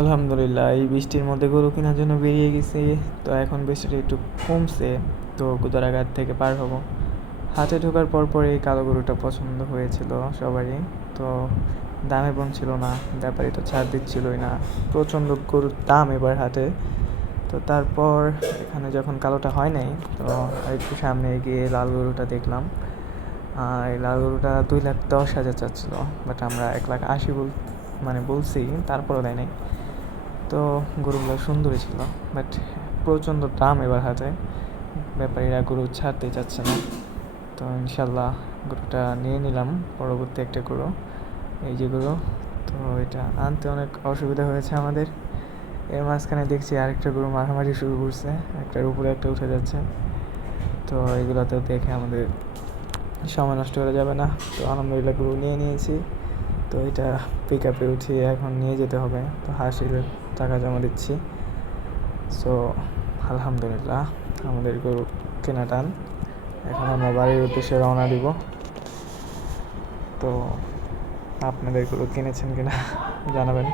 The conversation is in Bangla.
আলহামদুলিল্লাহ, এই বৃষ্টির মধ্যে গরু কেনার জন্য বেরিয়ে গেছি। তো এখন বৃষ্টিটা একটু কমছে, তো গুদারাঘাট থেকে পার হব। হাটে ঢোকার পর এই কালো গরুটা পছন্দ হয়েছিল সবারই। তো দামে বন ছিল না, ব্যাপারী তো ছাড় দিচ্ছিলই না, প্রচণ্ড গরুর দাম এবার হাটে। তো তারপর এখানে যখন কালোটা হয় নাই, তো একটু সামনে গিয়ে লাল গরুটা দেখলাম। এই লাল গরুটা 2,10,000 চাচ্ছিল, বাট আমরা 1,80,000 মানে বলছি, তারপরও দেয় নাই। তো গরুগুলো সুন্দরই ছিল, বাট প্রচণ্ড দাম এবার হাটে, ব্যাপারীরা গরু ছাড়তেই চাচ্ছে না। তো ইনশাল্লাহ গরুটা নিয়ে নিলাম, পরবর্তী একটা গরু, এই যে গরু। তো এটা আনতে অনেক অসুবিধা হয়েছে আমাদের। এর মাঝখানে দেখছি আরেকটা গরু মারামারি শুরু করছে, একটার উপরে একটা উঠে যাচ্ছে। তো এগুলোতে দেখে আমাদের সময় নষ্ট করা যাবে না। তো আলহামদুলিল্লাহ গরু নিয়ে নিয়েছি। তো এটা পিক আপে উঠিয়ে এখন নিয়ে যেতে হবে। তো হাসিলের টাকা জমা দিচ্ছি। সো আলহামদুলিল্লাহ আমাদের গরু কেনা টান। এখন আমরা বাড়ির উদ্দেশ্যে রওনা দিব। তো আপনাদের গরু কিনেছেন কিনা জানাবেন।